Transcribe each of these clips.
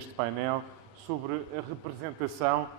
neste painel sobre a representação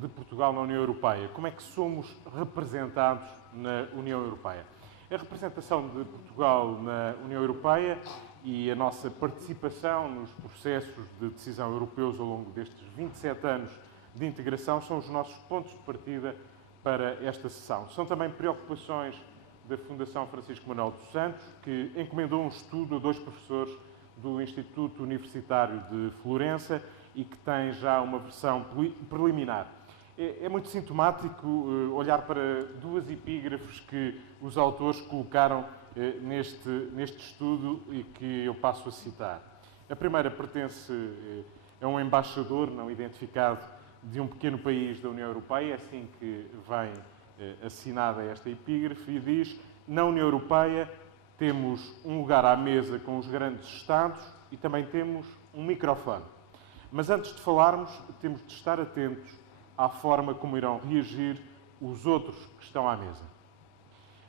de Portugal na União Europeia. Como é que somos representados na União Europeia? A representação de Portugal na União Europeia e a nossa participação nos processos de decisão europeus ao longo destes 27 anos de integração são os nossos pontos de partida para esta sessão. São também preocupações da Fundação Francisco Manuel dos Santos, que encomendou um estudo a 2 professores do Instituto Universitário de Florença e que tem já uma versão preliminar. É muito sintomático olhar para 2 epígrafes que os autores colocaram neste estudo e que eu passo a citar. A primeira pertence a um embaixador não identificado de um pequeno país da União Europeia, é assim que vem assinada esta epígrafe, e diz: na União Europeia temos um lugar à mesa com os grandes Estados e também temos um microfone. Mas antes de falarmos, temos de estar atentos à forma como irão reagir os outros que estão à mesa.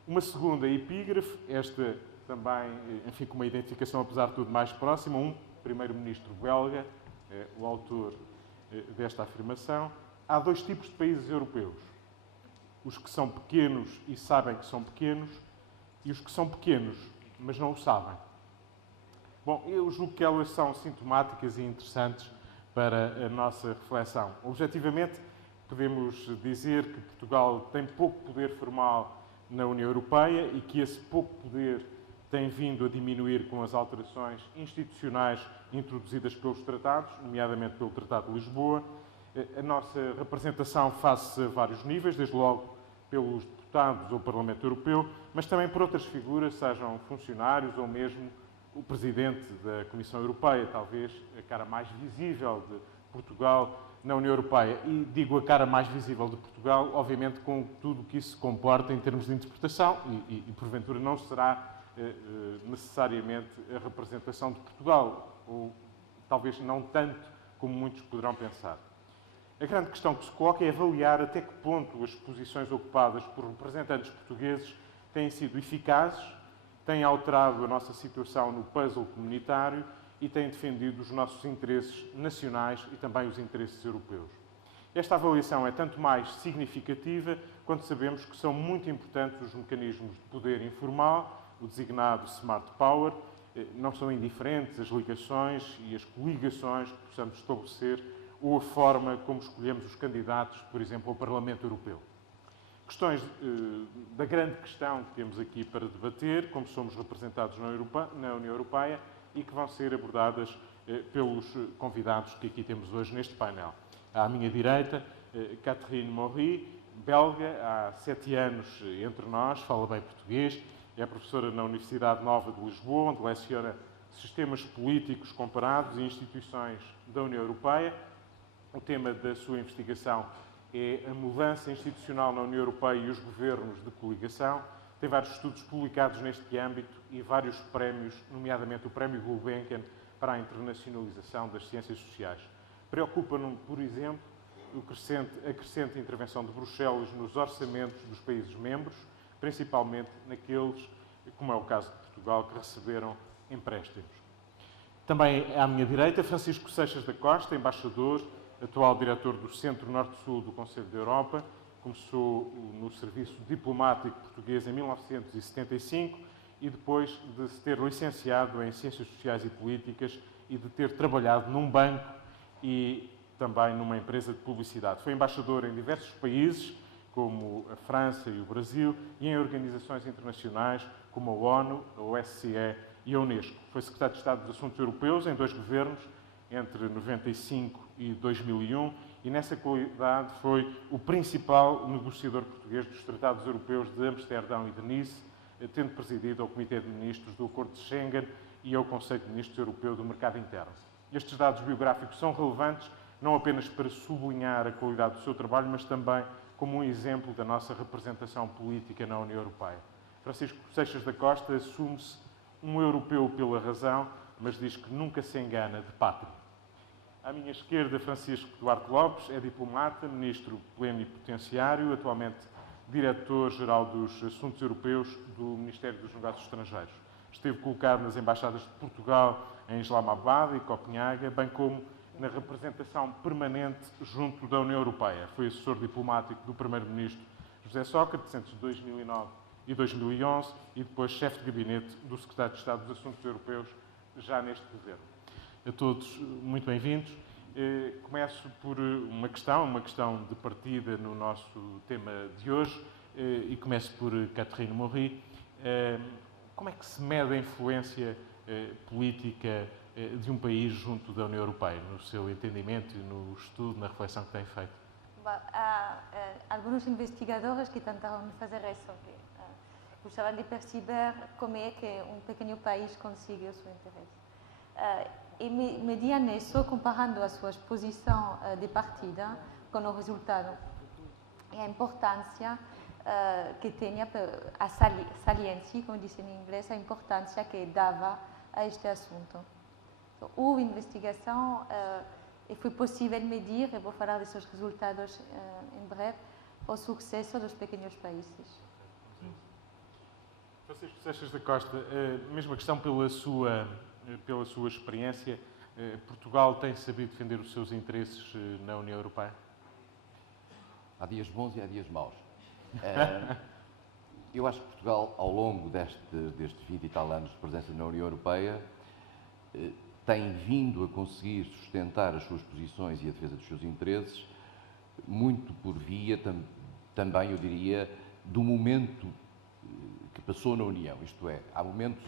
Uma segunda epígrafe, esta também, enfim, com uma identificação apesar de tudo mais próxima, um primeiro-ministro belga, o autor desta afirmação. Há 2 tipos de países europeus: os que são pequenos e sabem que são pequenos, e os que são pequenos, mas não o sabem. Bom, eu julgo que elas são sintomáticas e interessantes para a nossa reflexão. Objetivamente, podemos dizer que Portugal tem pouco poder formal na União Europeia e que esse pouco poder tem vindo a diminuir com as alterações institucionais introduzidas pelos tratados, nomeadamente pelo Tratado de Lisboa. A nossa representação faz-se a vários níveis, desde logo pelos deputados do Parlamento Europeu, mas também por outras figuras, sejam funcionários ou mesmo o Presidente da Comissão Europeia, talvez a cara mais visível de Portugal na União Europeia. E digo a cara mais visível de Portugal, obviamente, com tudo o que isso comporta em termos de interpretação e porventura não será necessariamente a representação de Portugal, ou talvez não tanto como muitos poderão pensar. A grande questão que se coloca é avaliar até que ponto as posições ocupadas por representantes portugueses têm sido eficazes, têm alterado a nossa situação no puzzle comunitário e têm defendido os nossos interesses nacionais e também os interesses europeus. Esta avaliação é tanto mais significativa quando sabemos que são muito importantes os mecanismos de poder informal, o designado Smart Power. Não são indiferentes as ligações e as coligações que possamos estabelecer ou a forma como escolhemos os candidatos, por exemplo, ao Parlamento Europeu. Questões da grande questão que temos aqui para debater, como somos representados na União Europeia, e que vão ser abordadas pelos convidados que aqui temos hoje neste painel. À minha direita, Catherine Maury, belga, há 7 anos entre nós, fala bem português, é professora na Universidade Nova de Lisboa, onde leciona sistemas políticos comparados e instituições da União Europeia. O tema da sua investigação é a mudança institucional na União Europeia e os governos de coligação. Tem vários estudos publicados neste âmbito e vários prémios, nomeadamente o Prémio Gulbenkian para a internacionalização das ciências sociais. Preocupa-nos, por exemplo, a crescente intervenção de Bruxelas nos orçamentos dos países membros, principalmente naqueles, como é o caso de Portugal, que receberam empréstimos. Também à minha direita, Francisco Seixas da Costa, embaixador, atual diretor do Centro Norte-Sul do Conselho da Europa. Começou no serviço diplomático português em 1975 e depois de se ter licenciado em Ciências Sociais e Políticas e de ter trabalhado num banco e também numa empresa de publicidade. Foi embaixador em diversos países, como a França e o Brasil, e em organizações internacionais como a ONU, a OSCE e a Unesco. Foi secretário de Estado dos Assuntos Europeus em 2 governos, entre 1995 e 2001, e nessa qualidade foi o principal negociador português dos Tratados Europeus de Amsterdão e de Nice, tendo presidido ao Comitê de Ministros do Acordo de Schengen e ao Conselho de Ministros Europeu do Mercado Interno. Estes dados biográficos são relevantes não apenas para sublinhar a qualidade do seu trabalho, mas também como um exemplo da nossa representação política na União Europeia. Francisco Seixas da Costa assume-se um europeu pela razão, mas diz que nunca se engana de pátria. À minha esquerda, Francisco Duarte Lopes, é diplomata, ministro plenipotenciário, atualmente diretor-geral dos Assuntos Europeus do Ministério dos Negócios Estrangeiros. Esteve colocado nas embaixadas de Portugal em Islamabad e Copenhaga, bem como na representação permanente junto da União Europeia. Foi assessor diplomático do primeiro-ministro José Sócrates entre 2009 e 2011 e depois chefe de gabinete do secretário de Estado dos Assuntos Europeus, já neste governo. A todos, muito bem-vindos. Começo por uma questão de partida no nosso tema de hoje, e começo por Catherine Maury. Como é que se mede a influência política de um país junto da União Europeia, no seu entendimento e no estudo, na reflexão que tem feito? Há alguns investigadores que tentaram fazer isso, que gostavam de perceber como é que um pequeno país consegue o seu interesse. E mediam isso comparando a sua posição de partida com o resultado e a importância que tinha, a saliência, como dizem em inglês, a importância que dava a este assunto. Então, houve investigação e foi possível medir, e vou falar desses resultados em breve, o sucesso dos pequenos países. Francisco Seixas da Costa, mesma questão pela sua experiência, Portugal tem sabido defender os seus interesses na União Europeia? Há dias bons e há dias maus. Eu acho que Portugal, ao longo destes 20 e tal anos de presença na União Europeia, tem vindo a conseguir sustentar as suas posições e a defesa dos seus interesses, muito por via também, eu diria, do momento que passou na União. Isto é, há momentos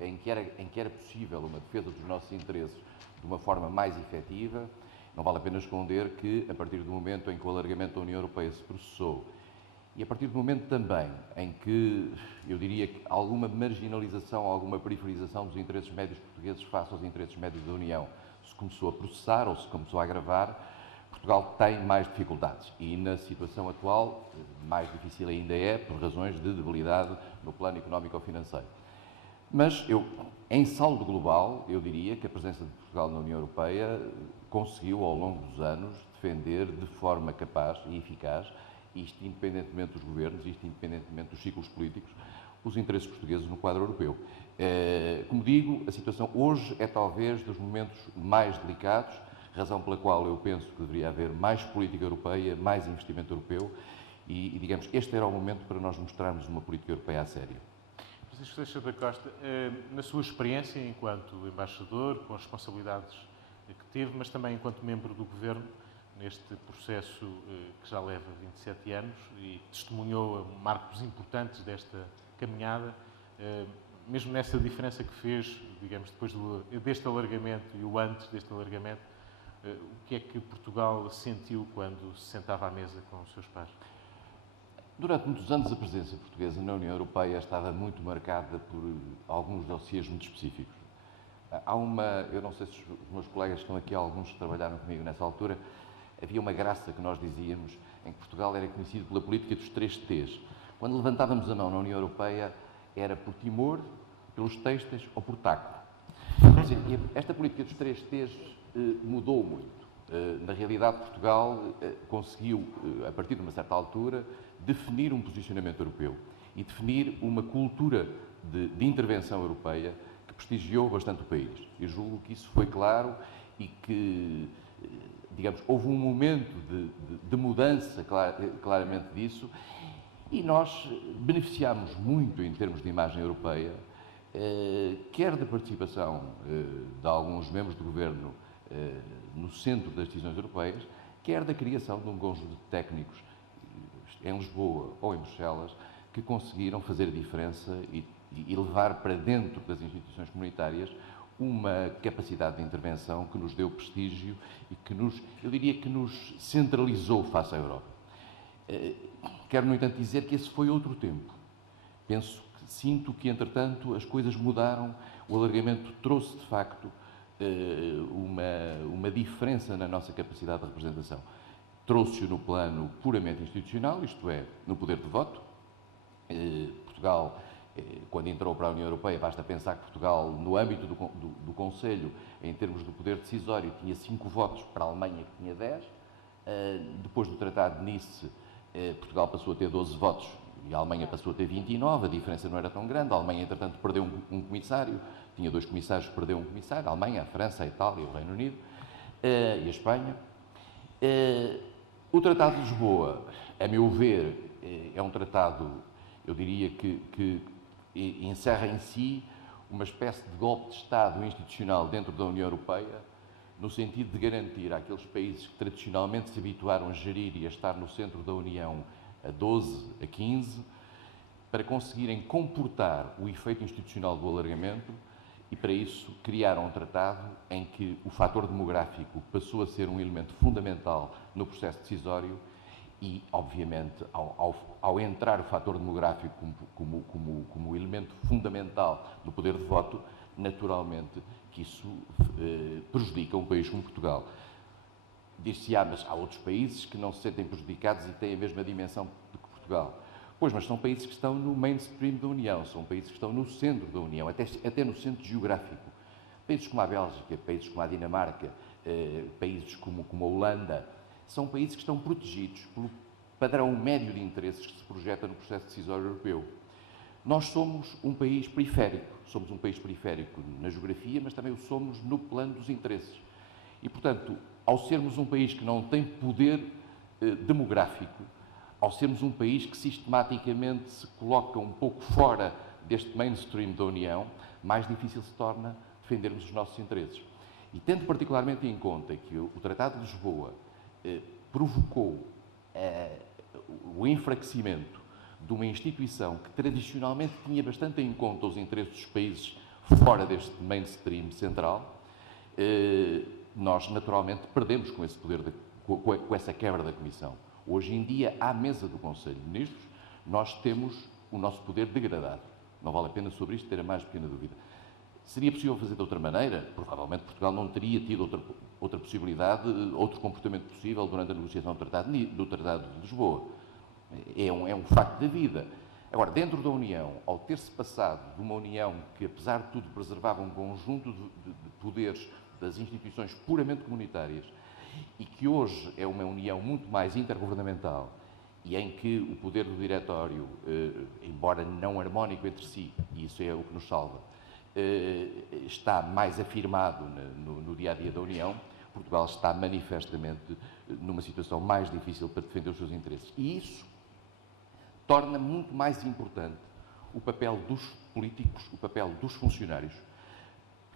em que era possível uma defesa dos nossos interesses de uma forma mais efetiva. Não vale a pena esconder que, a partir do momento em que o alargamento da União Europeia se processou e a partir do momento também em que, eu diria que alguma marginalização, alguma periferização dos interesses médios portugueses face aos interesses médios da União se começou a processar ou se começou a agravar, Portugal tem mais dificuldades e, na situação atual, mais difícil ainda é por razões de debilidade no plano económico ou financeiro. Mas, em saldo global, eu diria que a presença de Portugal na União Europeia conseguiu, ao longo dos anos, defender de forma capaz e eficaz, isto independentemente dos governos, isto independentemente dos ciclos políticos, os interesses portugueses no quadro europeu. Como digo, a situação hoje é talvez dos momentos mais delicados, razão pela qual eu penso que deveria haver mais política europeia, mais investimento europeu e digamos, este era o momento para nós mostrarmos uma política europeia a sério. Francisco Seixas da Costa, na sua experiência enquanto embaixador, com as responsabilidades que teve, mas também enquanto membro do Governo, neste processo que já leva 27 anos e testemunhou marcos importantes desta caminhada, mesmo nessa diferença que fez, digamos, depois deste alargamento e o antes deste alargamento, o que é que Portugal sentiu quando se sentava à mesa com os seus pares? Durante muitos anos a presença portuguesa na União Europeia estava muito marcada por alguns dossiês muito específicos. Eu não sei se os meus colegas estão aqui, alguns que trabalharam comigo nessa altura, havia uma graça que nós dizíamos em que Portugal era conhecido pela política dos 3 T's. Quando levantávamos a mão na União Europeia, era por timor, pelos têxteis ou por tacto. Esta política dos 3 T's mudou muito. Na realidade, Portugal conseguiu, a partir de uma certa altura, definir um posicionamento europeu e definir uma cultura de intervenção europeia que prestigiou bastante o país. Eu julgo que isso foi claro e que, digamos, houve um momento de mudança claramente disso e nós beneficiámos muito em termos de imagem europeia, quer da participação de alguns membros do Governo no centro das decisões europeias, quer da criação de um conjunto de técnicos em Lisboa ou em Bruxelas que conseguiram fazer a diferença e levar para dentro das instituições comunitárias uma capacidade de intervenção que nos deu prestígio e que eu diria que nos centralizou face à Europa. Quero, no entanto, dizer que esse foi outro tempo. Sinto que, entretanto, as coisas mudaram, o alargamento trouxe, de facto, uma diferença na nossa capacidade de representação. Trouxe-o no plano puramente institucional, isto é, no poder de voto. Portugal, quando entrou para a União Europeia, basta pensar que Portugal, no âmbito do Conselho, em termos do poder decisório, tinha 5 votos, para a Alemanha que tinha 10. Depois do Tratado de Nice, Portugal passou a ter 12 votos e a Alemanha passou a ter 29, a diferença não era tão grande. A Alemanha, entretanto, perdeu um comissário, tinha 2 comissários, perdeu um comissário, a Alemanha, a França, a Itália, o Reino Unido. e a Espanha. O Tratado de Lisboa, a meu ver, é um tratado, eu diria que encerra em si uma espécie de golpe de Estado institucional dentro da União Europeia, no sentido de garantir àqueles países que tradicionalmente se habituaram a gerir e a estar no centro da União a 12, a 15, para conseguirem comportar o efeito institucional do alargamento e, para isso, criaram um tratado em que o fator demográfico passou a ser um elemento fundamental no processo decisório e, obviamente, ao entrar o fator demográfico como elemento fundamental no poder de voto, naturalmente que isso prejudica um país como Portugal. Dir-se-á, mas há outros países que não se sentem prejudicados e têm a mesma dimensão do que Portugal. Pois, mas são países que estão no mainstream da União, são países que estão no centro da União, até no centro geográfico. Países como a Bélgica, países como a Dinamarca, países como a Holanda, são países que estão protegidos pelo padrão médio de interesses que se projeta no processo decisório europeu. Nós somos um país periférico na geografia, mas também o somos no plano dos interesses. E, portanto, ao sermos um país que não tem poder demográfico, ao sermos um país que sistematicamente se coloca um pouco fora deste mainstream da União, mais difícil se torna defendermos os nossos interesses. E tendo particularmente em conta que o Tratado de Lisboa provocou o enfraquecimento de uma instituição que tradicionalmente tinha bastante em conta os interesses dos países fora deste mainstream central, nós naturalmente perdemos com esse poder, com essa quebra da Comissão. Hoje em dia, à mesa do Conselho de Ministros, nós temos o nosso poder degradado. Não vale a pena sobre isto ter a mais pequena dúvida. Seria possível fazer de outra maneira? Provavelmente Portugal não teria tido outra possibilidade, outro comportamento possível durante a negociação do Tratado de Lisboa. É um facto da vida. Agora, dentro da União, ao ter-se passado de uma União que, apesar de tudo, preservava um conjunto de poderes das instituições puramente comunitárias e que hoje é uma União muito mais intergovernamental e em que o poder do diretório, embora não harmónico entre si, e isso é o que nos salva, está mais afirmado no dia-a-dia da União, Portugal está manifestamente numa situação mais difícil para defender os seus interesses. E isso torna muito mais importante o papel dos políticos, o papel dos funcionários,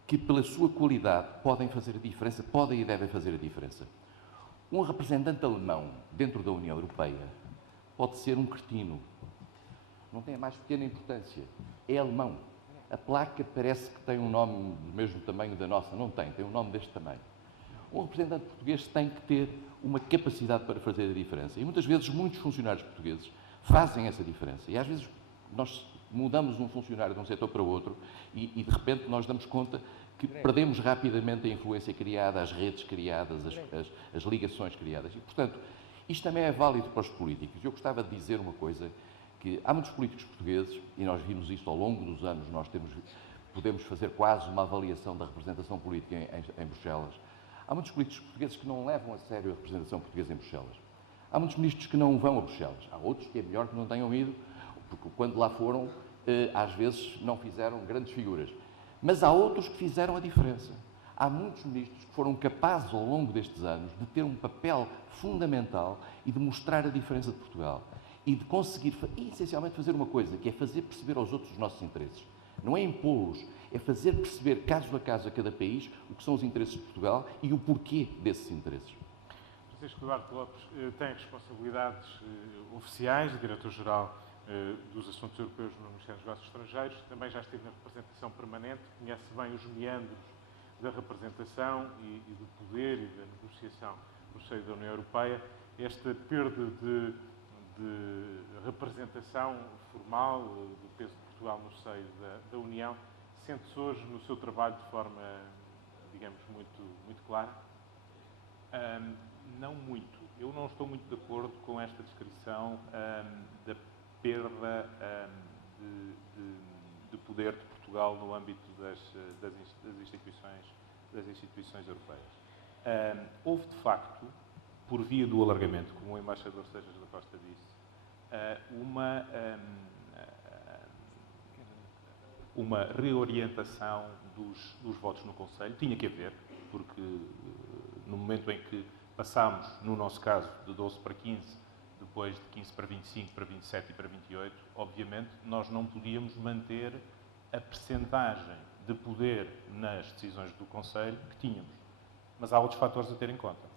que pela sua qualidade podem fazer a diferença, podem e devem fazer a diferença. Um representante alemão dentro da União Europeia pode ser um cretino, não tem a mais pequena importância, é alemão. A placa parece que tem um nome do mesmo tamanho da nossa, não tem um nome deste tamanho. Um representante português tem que ter uma capacidade para fazer a diferença. E muitas vezes muitos funcionários portugueses fazem essa diferença. E às vezes nós mudamos um funcionário de um setor para o outro e de repente nós damos conta que perdemos rapidamente a influência criada, as redes criadas, as ligações criadas. E, portanto, isto também é válido para os políticos. Eu gostava de dizer uma coisa, que há muitos políticos portugueses, e nós vimos isto ao longo dos anos, podemos fazer quase uma avaliação da representação política em Bruxelas. Há muitos políticos portugueses que não levam a sério a representação portuguesa em Bruxelas. Há muitos ministros que não vão a Bruxelas. Há outros que é melhor que não tenham ido, porque quando lá foram, às vezes não fizeram grandes figuras. Mas há outros que fizeram a diferença. Há muitos ministros que foram capazes, ao longo destes anos, de ter um papel fundamental e de mostrar a diferença de Portugal. E de conseguir, essencialmente, fazer uma coisa, que é fazer perceber aos outros os nossos interesses. Não é impô-los, é fazer perceber, caso a caso, a cada país, o que são os interesses de Portugal e o porquê desses interesses. Francisco Duarte Lopes tem responsabilidades oficiais de Diretor-Geral dos Assuntos Europeus no Ministério dos Negócios Estrangeiros, também já esteve na representação permanente, conhece bem os meandros da representação e do poder e da negociação no seio da União Europeia. Esta perda de representação formal do peso de Portugal no seio da União, sente-se hoje no seu trabalho de forma, digamos, muito clara? Não muito. Eu não estou muito de acordo com esta descrição da perda de poder de Portugal no âmbito das instituições europeias. Houve, de facto, por via do alargamento, como o embaixador Sejas da Costa disse, uma reorientação dos votos no Conselho. Tinha que haver, porque no momento em que passámos, no nosso caso, de 12 para 15, depois de 15 para 25, para 27 e para 28, obviamente, nós não podíamos manter a percentagem de poder nas decisões do Conselho que tínhamos. Mas há outros fatores a ter em conta.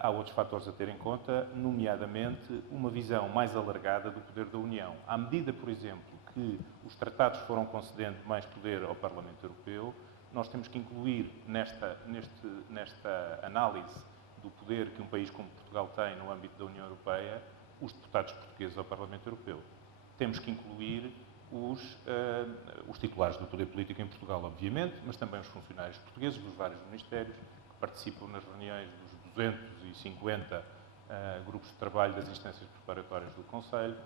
Há outros fatores a ter em conta, nomeadamente uma visão mais alargada do poder da União. À medida, por exemplo, que os tratados foram concedendo mais poder ao Parlamento Europeu, nós temos que incluir nesta análise do poder que um país como Portugal tem no âmbito da União Europeia, os deputados portugueses ao Parlamento Europeu. Temos que incluir os titulares do poder político em Portugal, obviamente, mas também os funcionários portugueses dos vários ministérios que participam nas reuniões dos 250 grupos de trabalho das instâncias preparatórias do Conselho.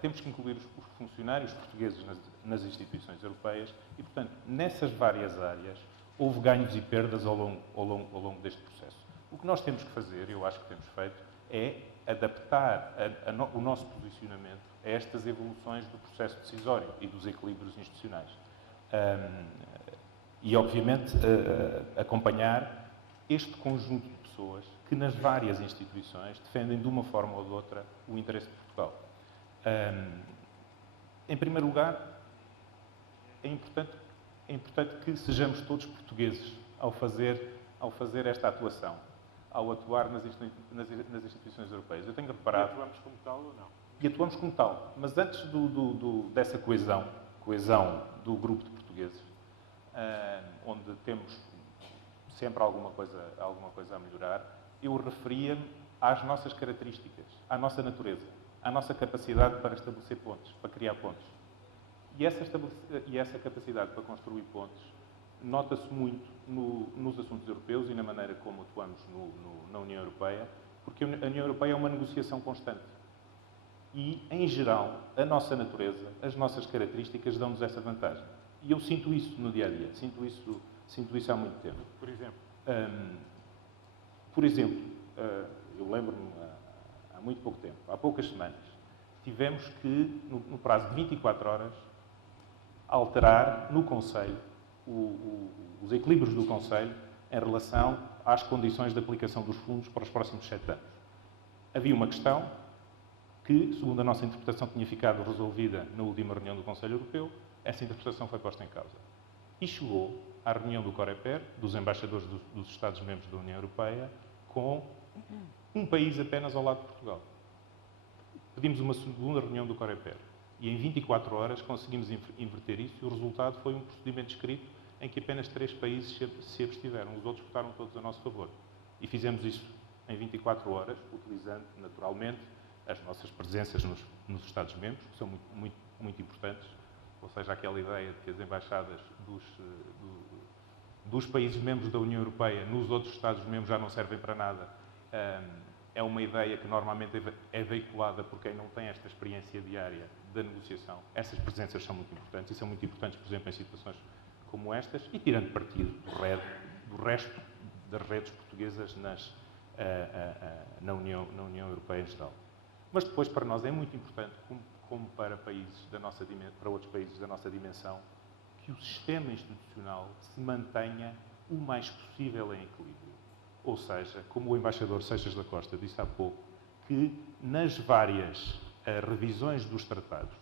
Temos que incluir os funcionários portugueses nas instituições europeias e, portanto, nessas várias áreas, houve ganhos e perdas ao longo deste processo. O que nós temos que fazer, eu acho que temos feito, é adaptar o nosso posicionamento a estas evoluções do processo decisório e dos equilíbrios institucionais. E, obviamente, acompanhar este conjunto de pessoas que, nas várias instituições, defendem de uma forma ou de outra o interesse de Portugal. Em primeiro lugar, é importante que sejamos todos portugueses ao fazer esta atuação, ao atuar nas instituições europeias. Eu tenho reparado... E atuamos como tal ou não? E atuamos como tal. Mas antes dessa coesão do grupo de portugueses, onde temos sempre alguma coisa a melhorar, eu referia-me às nossas características, à nossa natureza, à nossa capacidade para estabelecer pontes, para criar pontes. E essa capacidade para construir pontes nota-se muito nos assuntos europeus e na maneira como atuamos na União Europeia, porque a União Europeia é uma negociação constante. E, em geral, a nossa natureza, as nossas características dão-nos essa vantagem. E eu sinto isso no dia-a-dia, sinto isso há muito tempo. Por exemplo? Eu lembro-me há muito pouco tempo, há poucas semanas, tivemos que, no prazo de 24 horas, alterar no Conselho os equilíbrios do Conselho em relação às condições de aplicação dos fundos para os próximos 7 anos. Havia uma questão que, segundo a nossa interpretação, tinha ficado resolvida na última reunião do Conselho Europeu. Essa interpretação foi posta em causa. E chegou à reunião do Coreper, dos embaixadores dos Estados-membros da União Europeia, com um país apenas ao lado de Portugal. Pedimos uma segunda reunião do Coreper. E em 24 horas conseguimos inverter isso e o resultado foi um procedimento escrito em que apenas 3 países se abstiveram. Os outros votaram todos a nosso favor. E fizemos isso em 24 horas, utilizando, naturalmente, as nossas presenças nos Estados-membros, que são muito importantes. Ou seja, aquela ideia de que as embaixadas dos países membros da União Europeia nos outros Estados-membros já não servem para nada. É uma ideia que normalmente é veiculada por quem não tem esta experiência diária da negociação. Essas presenças são muito importantes e são muito importantes, por exemplo, em situações como estas e tirando partido do resto das redes portuguesas na União Europeia em geral. Mas depois, para nós, é muito importante, como para outros países da nossa dimensão, que o sistema institucional se mantenha o mais possível em equilíbrio. Ou seja, como o embaixador Seixas da Costa disse há pouco, que nas várias revisões dos tratados,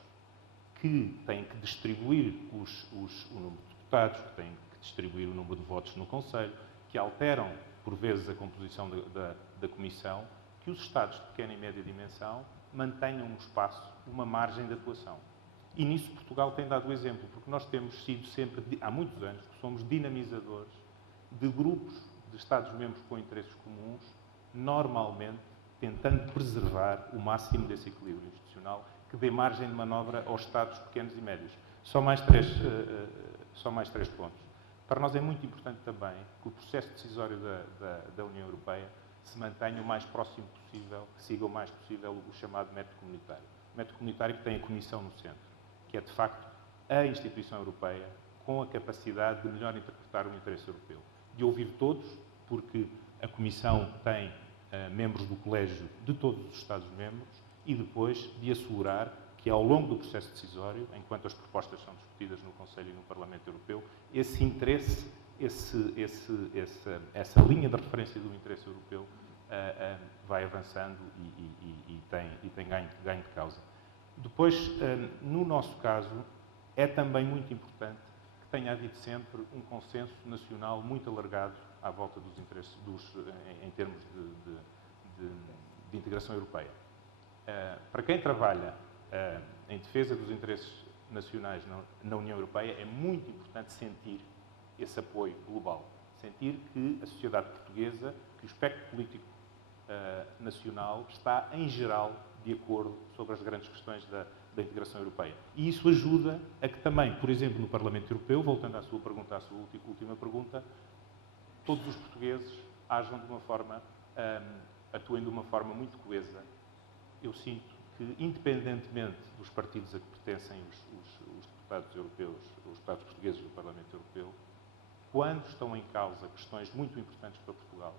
que têm que distribuir o número de deputados, que têm que distribuir o número de votos no Conselho, que alteram, por vezes, a composição da Comissão, que os Estados de pequena e média dimensão mantenham um espaço, uma margem de atuação. E nisso Portugal tem dado o exemplo, porque nós temos sido sempre, há muitos anos, que somos dinamizadores de grupos de Estados-membros com interesses comuns, normalmente tentando preservar o máximo desse equilíbrio institucional que dê margem de manobra aos Estados pequenos e médios. Só mais três pontos. Para nós é muito importante também que o processo decisório da União Europeia se mantenha o mais próximo possível, que siga o mais possível o chamado método comunitário. O método comunitário que tem a Comissão no centro, que é, de facto, a instituição europeia com a capacidade de melhor interpretar o interesse europeu. De ouvir todos, porque a Comissão tem membros do colégio de todos os Estados-membros e depois de assegurar que ao longo do processo decisório, enquanto as propostas são discutidas no Conselho e no Parlamento Europeu, esse interesse, essa linha de referência do interesse europeu vai avançando e tem ganho de causa. Depois, no nosso caso, é também muito importante que tenha havido sempre um consenso nacional muito alargado à volta dos interesses, em termos de integração europeia. Para quem trabalha em defesa dos interesses nacionais na União Europeia, é muito importante sentir esse apoio global. Sentir que a sociedade portuguesa, que o espectro político nacional está, em geral, de acordo sobre as grandes questões da integração europeia. E isso ajuda a que também, por exemplo, no Parlamento Europeu, voltando à sua pergunta, à sua última pergunta, todos os portugueses atuem de uma forma muito coesa. Eu sinto que, independentemente dos partidos a que pertencem os deputados europeus, os deputados portugueses do Parlamento Europeu, quando estão em causa questões muito importantes para Portugal,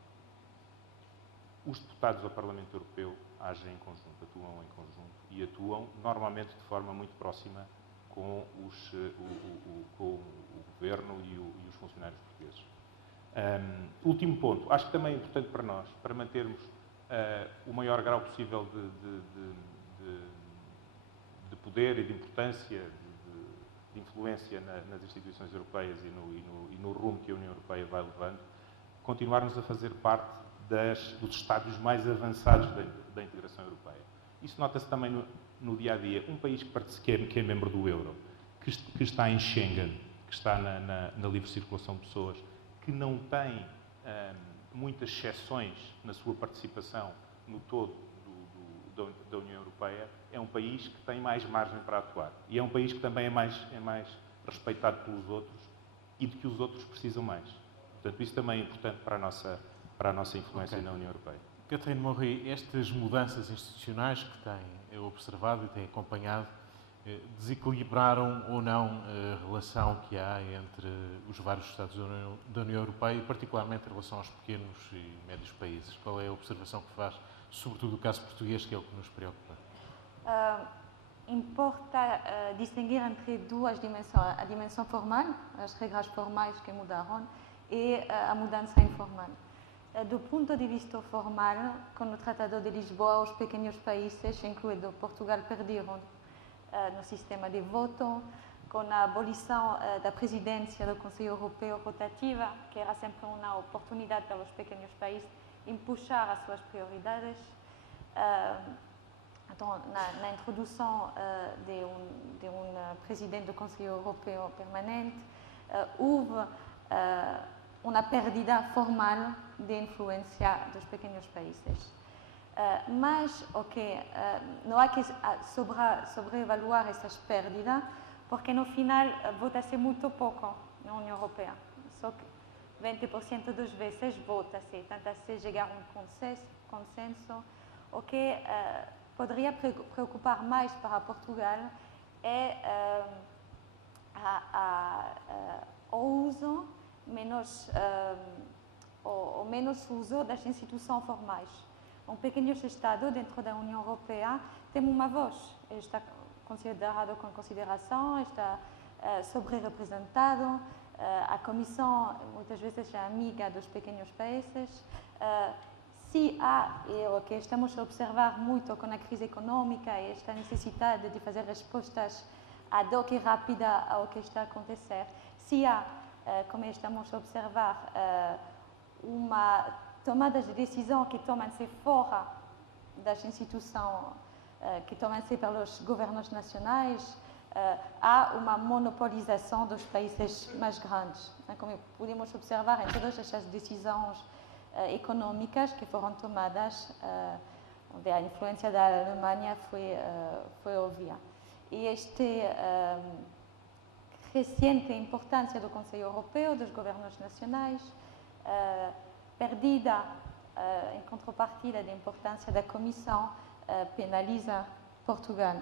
os deputados ao Parlamento Europeu agem em conjunto, atuam em conjunto e atuam normalmente de forma muito próxima com o Governo e os funcionários portugueses. Último ponto, acho que também é importante para nós, para mantermos o maior grau possível de poder e de importância, de influência nas instituições europeias e no rumo que a União Europeia vai levando, continuarmos a fazer parte dos estádios mais avançados da integração europeia. Isso nota-se também no dia-a-dia. Um país que é membro do euro, que está em Schengen, que está na livre circulação de pessoas, que não tem muitas exceções na sua participação no todo da União Europeia, é um país que tem mais margem para atuar. E é um país que também é mais respeitado pelos outros e de que os outros precisam mais. Portanto, isso também é importante para a nossa influência na União Europeia. Catherine Morri, estas mudanças institucionais que tem observado e tem acompanhado, desequilibraram ou não a relação que há entre os vários Estados da União Europeia e particularmente em relação aos pequenos e médios países? Qual é a observação que faz, sobretudo o caso português, que é o que nos preocupa? Importa distinguir entre duas dimensões, a dimensão formal, as regras formais que mudaram, e a mudança informal. Do ponto de vista formal, com o Tratado de Lisboa, os pequenos países, incluindo Portugal, perderam no sistema de voto, com a abolição da presidência do Conselho Europeu rotativa, que era sempre uma oportunidade para os pequenos países empuxar as suas prioridades. Então, na introdução de um presidente do Conselho Europeu permanente, houve uma perda formal de influência dos pequenos países. Mas não há que sobrevaluar essas perdas, porque no final vota-se muito pouco na União Europeia. Só que 20% das vezes vota-se, tenta-se chegar a um consenso. O que poderia preocupar mais para Portugal é o uso o menos uso das instituições formais. Um pequeno Estado dentro da União Europeia tem uma voz, está considerado com consideração, está sobre-representado, a Comissão muitas vezes é amiga dos pequenos países. Se há, e o que estamos a observar muito com a crise econômica, é esta necessidade de fazer respostas ad hoc e rápida ao que está a acontecer, se há, como estamos a observar, uma tomada de decisão que tomam-se fora das instituições, que tomam-se pelos governos nacionais, há uma monopolização dos países mais grandes. Como podemos observar em todas essas decisões econômicas que foram tomadas, onde a influência da Alemanha foi óbvia. E esta crescente importância do Conselho Europeu, dos governos nacionais, perdida em contrapartida da importância da Comissão, penaliza Portugal.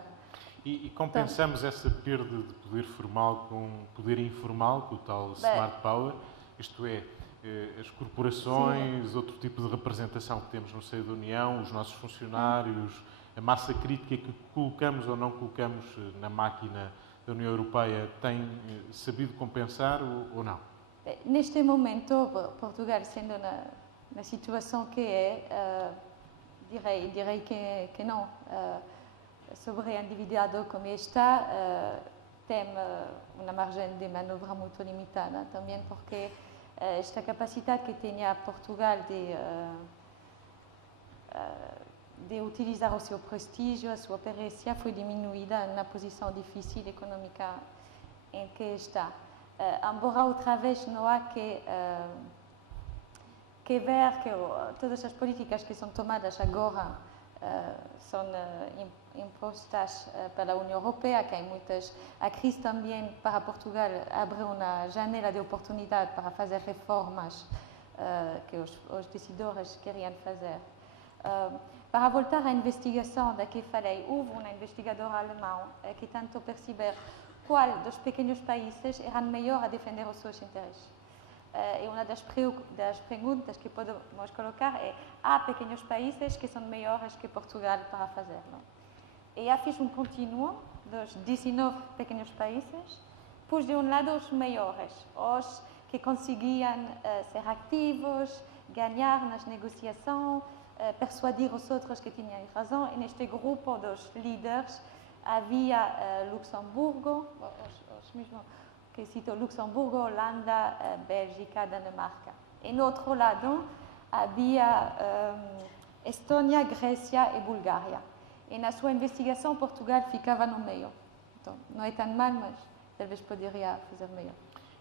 E compensamos essa perda de poder formal com poder informal, com o tal smart power, isto é, as corporações, outro tipo de representação que temos no seio da União, os nossos funcionários, a massa crítica que colocamos ou não colocamos na máquina da União Europeia tem sabido compensar ou não? Neste momento, Portugal, sendo na situação que é, direi que não. Sobre-endividado como está, tem uma margem de manobra muito limitada, também porque esta capacidade que tinha Portugal de utilizar o seu prestígio, a sua perícia, foi diminuída na posição difícil econômica em que está. Embora outra vez não há que ver que todas as políticas que são tomadas agora são impostas pela União Europeia, que há muitas. A crise também para Portugal abre uma janela de oportunidade para fazer reformas que os decisores queriam fazer. Para voltar à investigação da que falei, houve um investigador alemão que tentou perceber qual dos pequenos países era melhor a defender os seus interesses. E uma das perguntas que podemos colocar é: há pequenos países que são melhores que Portugal para fazê-lo? E eu fiz contínuo dos 19 pequenos países, pus de um lado os melhores, os que conseguiam ser ativos, ganhar nas negociações, persuadir os outros que tinham razão. E neste grupo dos líderes havia Luxemburgo, os mesmos que cito, Luxemburgo, Holanda, Bélgica, Dinamarca. E no outro lado havia Estônia, Grécia e Bulgária. E na sua investigação, Portugal ficava no meio. Então, não é tão mal, mas talvez poderia fazer melhor.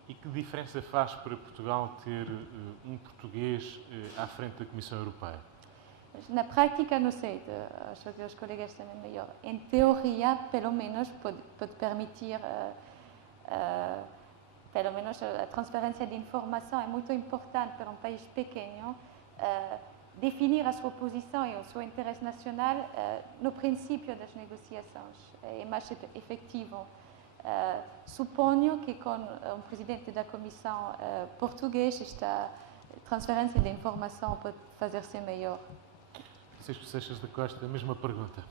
E que diferença faz para Portugal ter um português à frente da Comissão Europeia? Na prática, não sei, acho que os colegas também melhor. Em teoria, pelo menos, pode permitir, pelo menos a transferência de informação é muito importante para um país pequeno, definir a sua posição e o seu interesse nacional no princípio das negociações. É mais efetivo. Suponho que com um presidente da Comissão português, esta transferência de informação pode fazer-se melhor. Francisco Seixas da Costa, a mesma pergunta.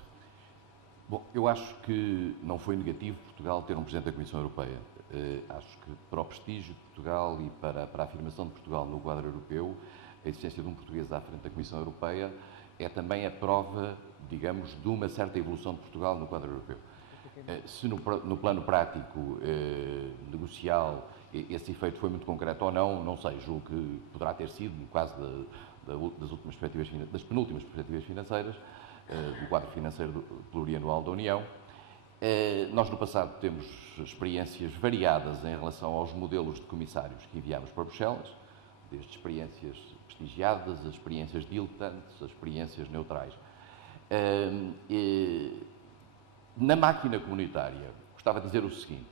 Bom, eu acho que não foi negativo Portugal ter um Presidente da Comissão Europeia. Acho que para o prestígio de Portugal e para a afirmação de Portugal no quadro europeu, a existência de um português à frente da Comissão Europeia é também a prova, digamos, de uma certa evolução de Portugal no quadro europeu. Se no plano prático, negocial, esse efeito foi muito concreto ou não, não sei, julgo que poderá ter sido, no caso das penúltimas perspectivas financeiras, do quadro financeiro plurianual da União. Nós, no passado, temos experiências variadas em relação aos modelos de comissários que enviámos para Bruxelas, desde experiências prestigiadas, as experiências diletantes, as experiências neutrais. Na máquina comunitária, gostava de dizer o seguinte: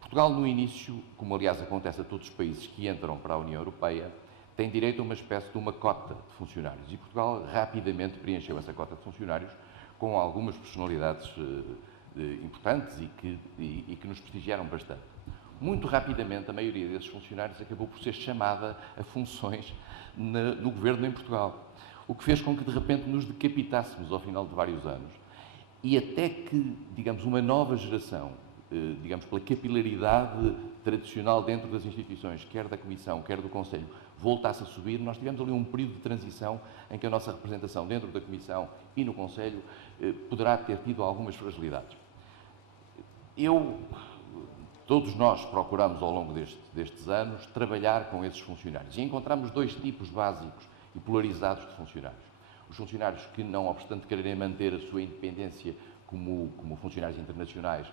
Portugal, no início, como aliás acontece a todos os países que entram para a União Europeia, tem direito a uma espécie de uma cota de funcionários. E Portugal rapidamente preencheu essa cota de funcionários com algumas personalidades importantes e que nos prestigiaram bastante. Muito rapidamente, a maioria desses funcionários acabou por ser chamada a funções no governo em Portugal, o que fez com que, de repente, nos decapitássemos ao final de vários anos e até que, digamos, uma nova geração, digamos, pela capilaridade tradicional dentro das instituições, quer da Comissão, quer do Conselho, voltasse a subir, nós tivemos ali um período de transição em que a nossa representação dentro da Comissão e no Conselho poderá ter tido algumas fragilidades. Todos nós procuramos, ao longo destes anos, trabalhar com esses funcionários e encontramos dois tipos básicos e polarizados de funcionários. Os funcionários que, não obstante quererem manter a sua independência como funcionários internacionais,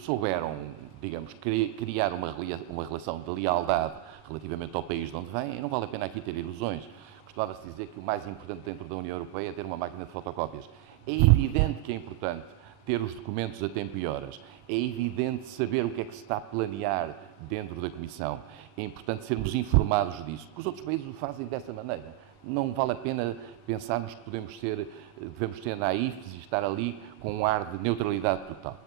souberam, digamos, criar uma relação de lealdade relativamente ao país de onde vêm, e não vale a pena aqui ter ilusões. Costumava-se dizer que o mais importante dentro da União Europeia é ter uma máquina de fotocópias. É evidente que é importante ter os documentos a tempo e horas. É evidente saber o que é que se está a planear dentro da Comissão. É importante sermos informados disso, porque os outros países o fazem dessa maneira. Não vale a pena pensarmos que devemos ser naifes e estar ali com um ar de neutralidade total.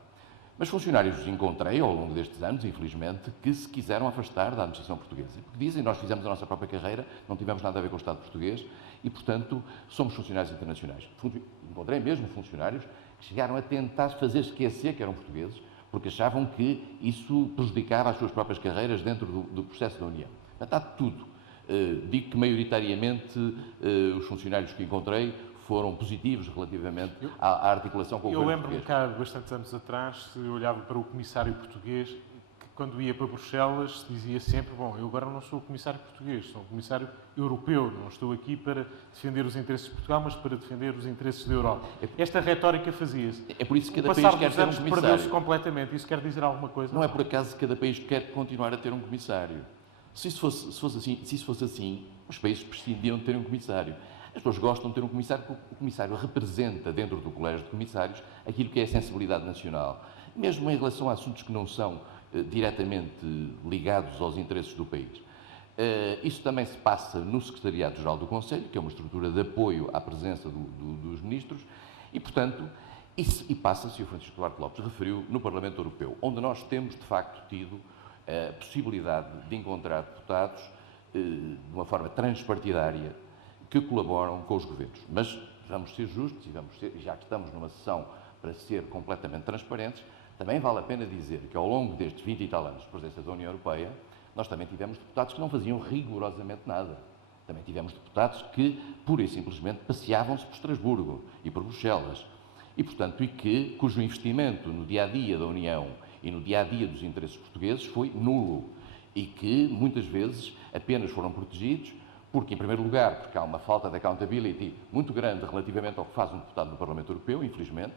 Mas funcionários encontrei ao longo destes anos, infelizmente, que se quiseram afastar da administração portuguesa. Porque dizem, nós fizemos a nossa própria carreira, não tivemos nada a ver com o Estado português e, portanto, somos funcionários internacionais. Encontrei mesmo funcionários que chegaram a tentar fazer esquecer que eram portugueses, porque achavam que isso prejudicava as suas próprias carreiras dentro do processo da União. Está tudo. Digo que, maioritariamente, os funcionários que encontrei foram positivos relativamente à articulação com o governo português. Eu lembro-me cá, bastantes anos atrás, se olhava para o comissário português, que quando ia para Bruxelas se dizia sempre, bom, eu agora não sou o comissário português, sou o comissário europeu, não estou aqui para defender os interesses de Portugal, mas para defender os interesses da Europa. Esta retórica fazia-se. É por isso que cada passar país quer dos ter um anos comissário. perdeu-se completamente. Isso quer dizer alguma coisa? Não é por acaso que cada país quer continuar a ter um comissário. Se isso fosse assim, os países prescindiam de ter um comissário. As pessoas gostam de ter um comissário, porque o comissário representa, dentro do colégio de comissários, aquilo que é a sensibilidade nacional. Mesmo em relação a assuntos que não são diretamente ligados aos interesses do país. Isso também se passa no Secretariado-Geral do Conselho, que é uma estrutura de apoio à presença dos ministros, e, portanto, e passa-se, o Francisco Duarte Lopes referiu, no Parlamento Europeu, onde nós temos, de facto, tido a possibilidade de encontrar deputados de uma forma transpartidária que colaboram com os governos. Mas vamos ser justos e já que estamos numa sessão para ser completamente transparentes, também vale a pena dizer que ao longo destes 20 e tal anos de presença da União Europeia, nós também tivemos deputados que não faziam rigorosamente nada. Também tivemos deputados que, pura e simplesmente, passeavam-se por Estrasburgo e por Bruxelas. E, portanto, cujo investimento no dia-a-dia da União e no dia-a-dia dos interesses portugueses foi nulo. E que, muitas vezes, apenas foram protegidos porque, em primeiro lugar, porque há uma falta de accountability muito grande relativamente ao que faz um deputado no Parlamento Europeu, infelizmente.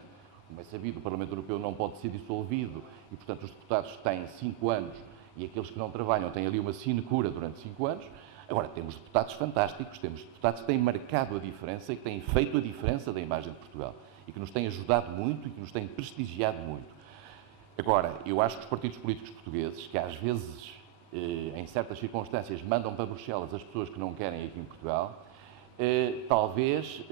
Como é sabido, o Parlamento Europeu não pode ser dissolvido e, portanto, os deputados têm 5 anos e aqueles que não trabalham têm ali uma sinecura durante 5 anos. Agora, temos deputados fantásticos, temos deputados que têm marcado a diferença e que têm feito a diferença da imagem de Portugal e que nos têm ajudado muito e que nos têm prestigiado muito. Agora, eu acho que os partidos políticos portugueses, que às vezes, em certas circunstâncias, mandam para Bruxelas as pessoas que não querem aqui em Portugal, talvez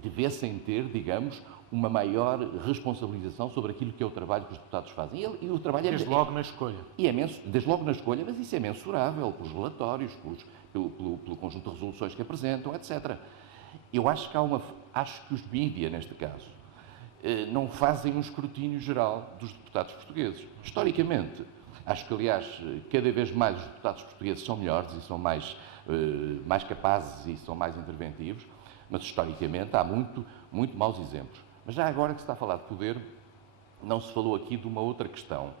devessem ter, digamos, uma maior responsabilização sobre aquilo que é o trabalho que os deputados fazem. E o trabalho desde logo na escolha. Desde logo na escolha, mas isso é mensurável pelos relatórios, pelo conjunto de resoluções que apresentam, etc. Eu acho que acho que os mídia, neste caso, não fazem um escrutínio geral dos deputados portugueses. Historicamente, acho que, aliás, cada vez mais os deputados portugueses são melhores e são mais capazes e são mais interventivos, mas, historicamente, há muito maus exemplos. Mas já agora que se está a falar de poder, não se falou aqui de uma outra questão,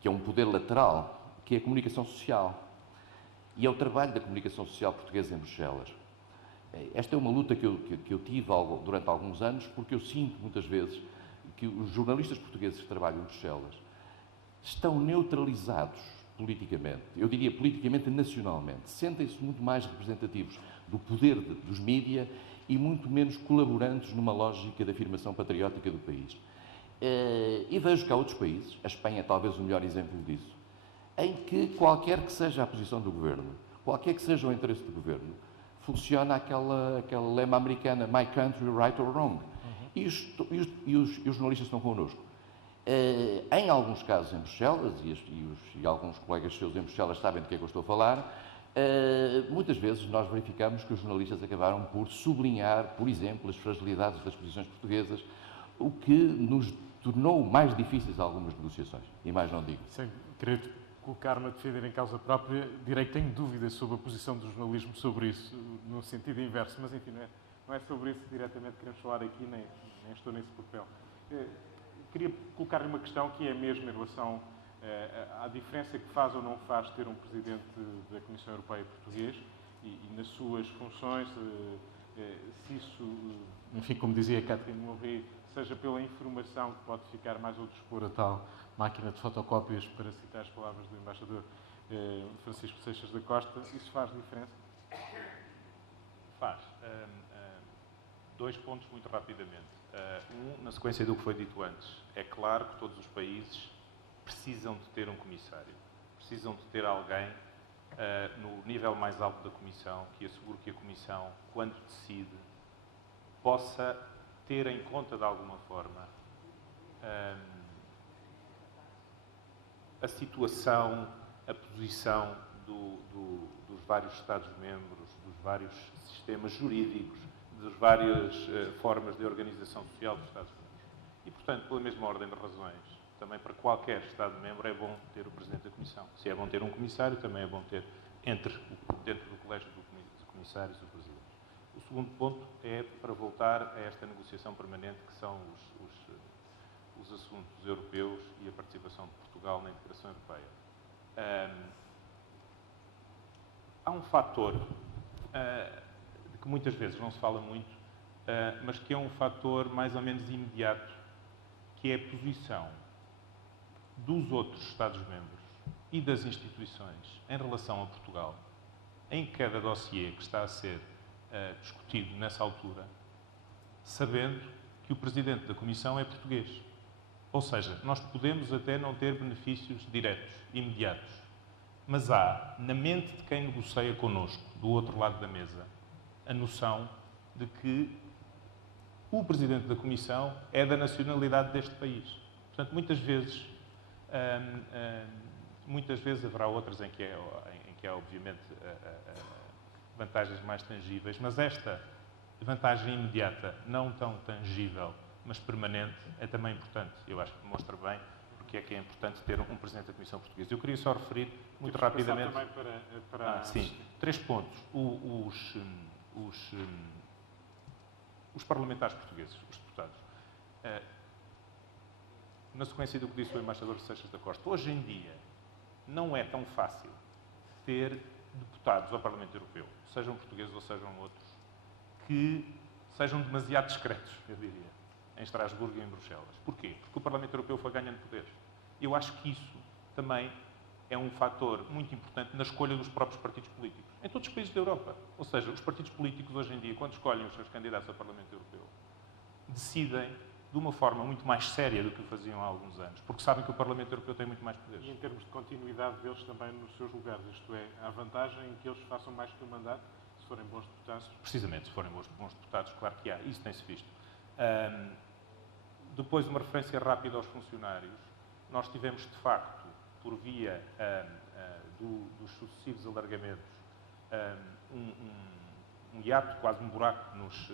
que é um poder lateral, que é a comunicação social. E é o trabalho da comunicação social portuguesa em Bruxelas. Esta é uma luta que eu tive durante alguns anos, porque eu sinto, muitas vezes, que os jornalistas portugueses que trabalham em Bruxelas estão neutralizados politicamente, eu diria politicamente e nacionalmente, sentem-se muito mais representativos do poder dos mídia e muito menos colaborantes numa lógica de afirmação patriótica do país. E vejo que há outros países, a Espanha é talvez o melhor exemplo disso, em que qualquer que seja a posição do governo, qualquer que seja o interesse do governo, funciona aquela lema americana, my country, right or wrong. E os jornalistas estão connosco. Em alguns casos em Bruxelas, e alguns colegas seus em Bruxelas sabem do que é que eu estou a falar, muitas vezes nós verificamos que os jornalistas acabaram por sublinhar, por exemplo, as fragilidades das posições portuguesas, o que nos tornou mais difíceis algumas negociações. E mais não digo. Sem querer colocar-me a defender em causa própria, direi que tenho dúvidas sobre a posição do jornalismo sobre isso, no sentido inverso, mas enfim, não é sobre isso diretamente que queremos falar aqui, nem estou nesse papel. Queria colocar-lhe uma questão que é mesmo em relação à diferença que faz ou não faz ter um Presidente da Comissão Europeia português e nas suas funções, se isso, enfim, como dizia a Catherine Morri, seja pela informação que pode ficar mais ao dispor a tal máquina de fotocópias, para citar as palavras do embaixador Francisco Seixas da Costa, isso faz diferença? Faz. 2 pontos muito rapidamente. Na sequência do que foi dito antes, é claro que todos os países precisam de ter um comissário, precisam de ter alguém no nível mais alto da Comissão que assegure que a Comissão, quando decide, possa ter em conta de alguma forma a situação, a posição dos vários Estados-membros, dos vários sistemas jurídicos, das várias formas de organização social dos Estados-membros. E, portanto, pela mesma ordem de razões, também para qualquer Estado-membro é bom ter o Presidente da Comissão. Se é bom ter um Comissário, também é bom ter, dentro do Colégio de Comissários, o Presidente. O segundo ponto é para voltar a esta negociação permanente, que são os assuntos europeus e a participação de Portugal na integração europeia. Há um fator de que muitas vezes não se fala muito, mas que é um fator mais ou menos imediato, que é a posição dos outros Estados-membros e das instituições em relação a Portugal, em cada dossiê que está a ser discutido nessa altura, sabendo que o Presidente da Comissão é português. Ou seja, nós podemos até não ter benefícios diretos, imediatos, mas há, na mente de quem negocia connosco, do outro lado da mesa, a noção de que o Presidente da Comissão é da nacionalidade deste país. Portanto, muitas vezes haverá outras em que há obviamente, vantagens mais tangíveis, mas esta vantagem imediata, não tão tangível, mas permanente, é também importante. Eu acho que demonstra bem porque é que é importante ter um Presidente da Comissão Portuguesa. Eu queria só referir muito rapidamente... Também para... sim, 3 pontos. Os parlamentares portugueses, os deputados. Na sequência do que disse o embaixador Seixas da Costa, hoje em dia não é tão fácil ter deputados ao Parlamento Europeu, sejam portugueses ou sejam outros, que sejam demasiado discretos, eu diria, em Estrasburgo e em Bruxelas. Porquê? Porque o Parlamento Europeu foi ganhando poderes. Eu acho que isso também é um fator muito importante na escolha dos próprios partidos políticos, em todos os países da Europa. Ou seja, os partidos políticos hoje em dia, quando escolhem os seus candidatos ao Parlamento Europeu, decidem de uma forma muito mais séria do que o faziam há alguns anos, porque sabem que o Parlamento Europeu tem muito mais poderes. E em termos de continuidade deles também nos seus lugares, isto é, há vantagem em que eles façam mais que um mandato, se forem bons deputados? Precisamente, se forem bons deputados, claro que há. Isso tem-se visto. Depois, uma referência rápida aos funcionários. Nós tivemos, de facto, por via dos sucessivos alargamentos, um hiato, quase um buraco nos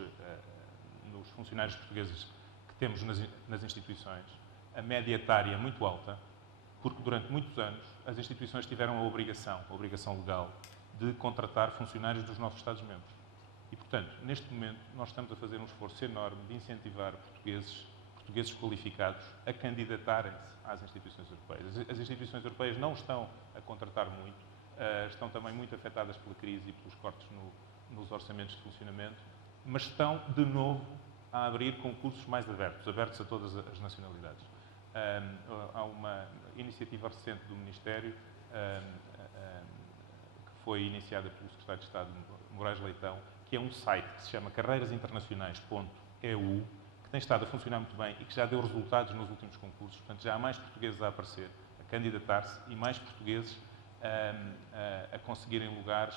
funcionários portugueses que temos nas instituições, a média etária muito alta, porque durante muitos anos as instituições tiveram a obrigação legal, de contratar funcionários dos nossos Estados-membros. E, portanto, neste momento, nós estamos a fazer um esforço enorme de incentivar portugueses qualificados a candidatarem-se às instituições europeias. As instituições europeias não estão a contratar muito, estão também muito afetadas pela crise e pelos cortes nos orçamentos de funcionamento, mas estão, de novo, a abrir concursos mais abertos a todas as nacionalidades. Há uma iniciativa recente do Ministério, que foi iniciada pelo Secretário de Estado, Moraes Leitão, que é um site que se chama carreirasinternacionais.eu, que tem estado a funcionar muito bem e que já deu resultados nos últimos concursos. Portanto, já há mais portugueses a aparecer, a candidatar-se e mais portugueses a conseguirem lugares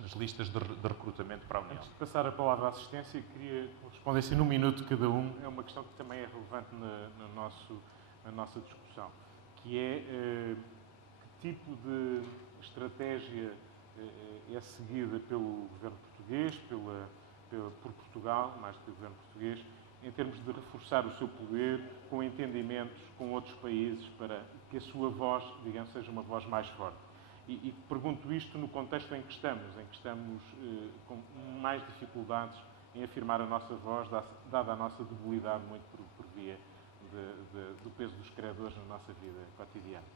nas listas de recrutamento para a União. Antes de passar a palavra à assistência, queria que respondessem num minuto cada um. É uma questão que também é relevante na nossa discussão, que é que tipo de estratégia é seguida pelo governo português, por Portugal, mais do que o governo português, em termos de reforçar o seu poder com entendimentos com outros países para que a sua voz, digamos, seja uma voz mais forte. E pergunto isto no contexto em que estamos com mais dificuldades em afirmar a nossa voz, dada a nossa debilidade muito por via do peso dos credores na nossa vida cotidiana.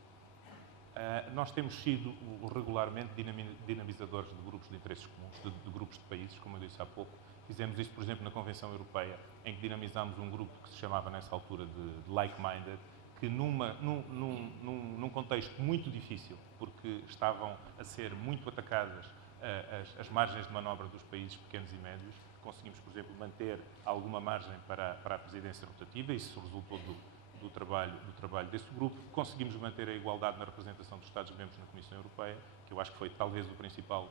Nós temos sido regularmente dinamizadores de grupos de interesses comuns, de grupos de países, como eu disse há pouco. Fizemos isso, por exemplo, na Convenção Europeia, em que dinamizámos um grupo que se chamava nessa altura de like-minded, que num contexto muito difícil, porque estavam a ser muito atacadas as margens de manobra dos países pequenos e médios, conseguimos, por exemplo, manter alguma margem para a presidência rotativa, isso resultou do trabalho desse grupo. Conseguimos manter a igualdade na representação dos Estados-membros na Comissão Europeia, que eu acho que foi talvez o principal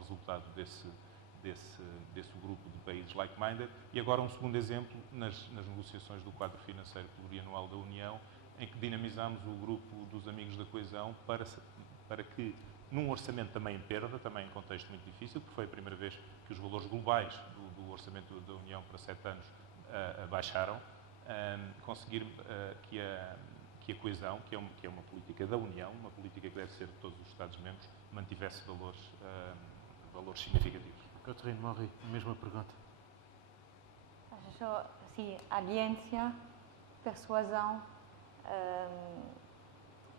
resultado desse grupo de países like-minded. E agora um segundo exemplo, nas negociações do quadro financeiro plurianual da União, em que dinamizámos o grupo dos Amigos da Coesão para que, num orçamento também em perda, também em contexto muito difícil, porque foi a primeira vez que os valores globais do orçamento da União para 7 anos baixaram, conseguir que a coesão, que é uma política da União, uma política que deve ser de todos os Estados-membros, mantivesse valores significativos. Catherine Morri, a mesma pergunta. Acho sim, aliança, persuasão,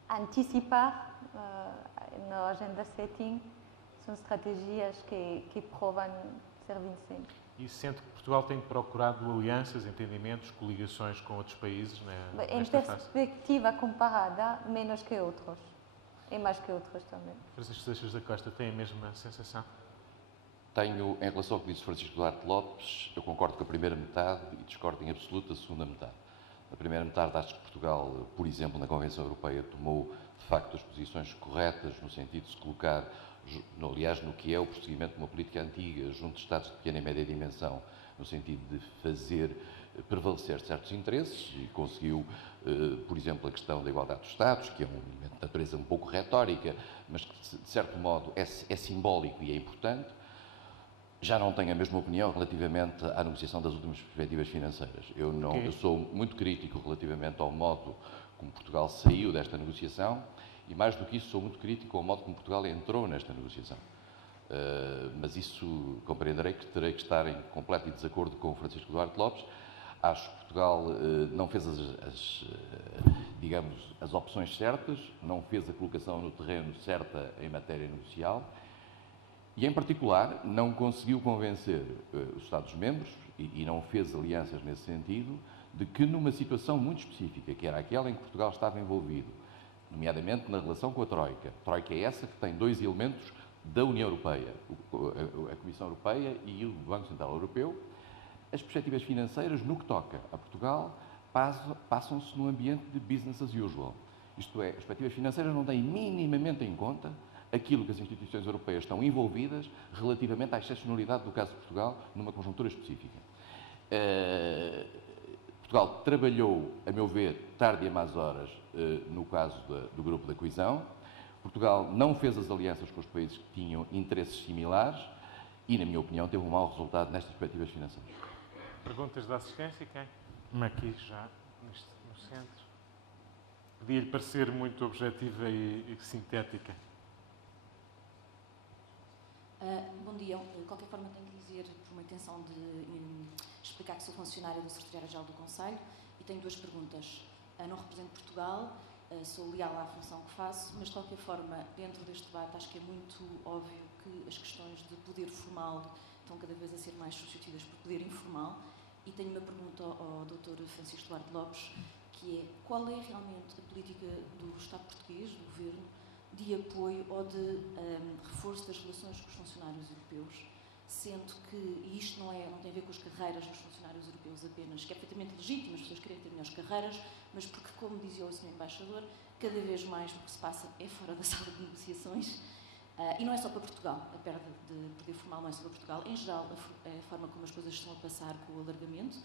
antecipar na agenda setting são estratégias que provam ser vincentes. E sente que Portugal tem procurado alianças, entendimentos, coligações com outros países Em perspectiva comparada, menos que outros. E mais que outros também. Francisco Seixas da Costa tem a mesma sensação? Tenho, em relação ao que disse Francisco Duarte Lopes, eu concordo com a primeira metade e discordo em absoluto da segunda metade. Na primeira metade, acho que Portugal, por exemplo, na Convenção Europeia, tomou, de facto, as posições corretas no sentido de se colocar, aliás, no que é o prosseguimento de uma política antiga junto de Estados de pequena e média dimensão, no sentido de fazer prevalecer certos interesses e conseguiu, por exemplo, a questão da igualdade dos Estados, que é um elemento de natureza um pouco retórica, mas que, de certo modo, é simbólico e é importante. Já não tenho a mesma opinião relativamente à negociação das últimas perspectivas financeiras. Eu sou muito crítico relativamente ao modo como Portugal saiu desta negociação e, mais do que isso, sou muito crítico ao modo como Portugal entrou nesta negociação. Mas isso compreenderei que terei que estar em completo desacordo com o Francisco Duarte Lopes. Acho que Portugal não fez as opções certas, não fez a colocação no terreno certa em matéria negocial. E, em particular, não conseguiu convencer os Estados-membros, e não fez alianças nesse sentido, de que numa situação muito específica, que era aquela em que Portugal estava envolvido, nomeadamente na relação com a Troika. A Troika é essa que tem dois elementos da União Europeia, a Comissão Europeia e o Banco Central Europeu. As perspectivas financeiras, no que toca a Portugal, passam-se num ambiente de business as usual. Isto é, as perspectivas financeiras não têm minimamente em conta aquilo que as instituições europeias estão envolvidas relativamente à excepcionalidade do caso de Portugal numa conjuntura específica. Portugal trabalhou, a meu ver, tarde e a más horas no caso do Grupo da Coesão. Portugal não fez as alianças com os países que tinham interesses similares e, na minha opinião, teve um mau resultado nestas perspectivas financeiras. Perguntas da assistência, quem? Aqui já, no centro. Podia-lhe parecer muito objetiva e sintética. Bom dia. De qualquer forma, tenho que dizer, por uma intenção de explicar que sou funcionária do Secretariado-Geral do Conselho e tenho duas perguntas. Não represento Portugal, sou leal à função que faço, mas de qualquer forma, dentro deste debate, acho que é muito óbvio que as questões de poder formal estão cada vez a ser mais substituídas por poder informal. E tenho uma pergunta ao Dr. Francisco Duarte Lopes, que é: qual é realmente a política do Estado português, do Governo, de apoio ou de reforço das relações com os funcionários europeus, sendo que, e isto não tem a ver com as carreiras dos funcionários europeus apenas, que é perfeitamente legítimo, as pessoas querem ter melhores carreiras, mas porque, como dizia o Sr. Embaixador, cada vez mais o que se passa é fora da sala de negociações, e não é só para Portugal, a perda de poder formal não é só para Portugal, em geral, a forma como as coisas estão a passar com o alargamento.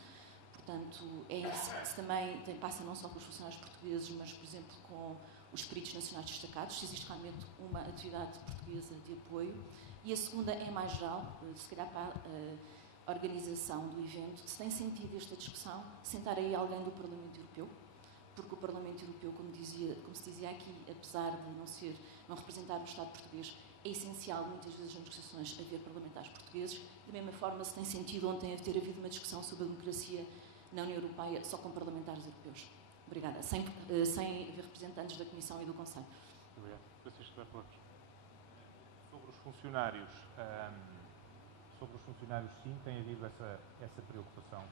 Portanto, é isso que também passa não só com os funcionários portugueses, mas, por exemplo, com os peritos nacionais destacados, se existe realmente uma atividade portuguesa de apoio. E a segunda é mais geral, se calhar para a organização do evento, se tem sentido esta discussão, sentar aí alguém do Parlamento Europeu, porque o Parlamento Europeu, como se dizia aqui, apesar de não representar o Estado português, é essencial, muitas vezes, nas negociações, haver parlamentares portugueses. Da mesma forma, se tem sentido ontem ter havido uma discussão sobre a democracia na União Europeia só com parlamentares europeus. Obrigada. Sem haver representantes da Comissão e do Conselho. Obrigado. Francisco Duarte Lopes. Sobre os funcionários, sim, tem havido essa preocupação.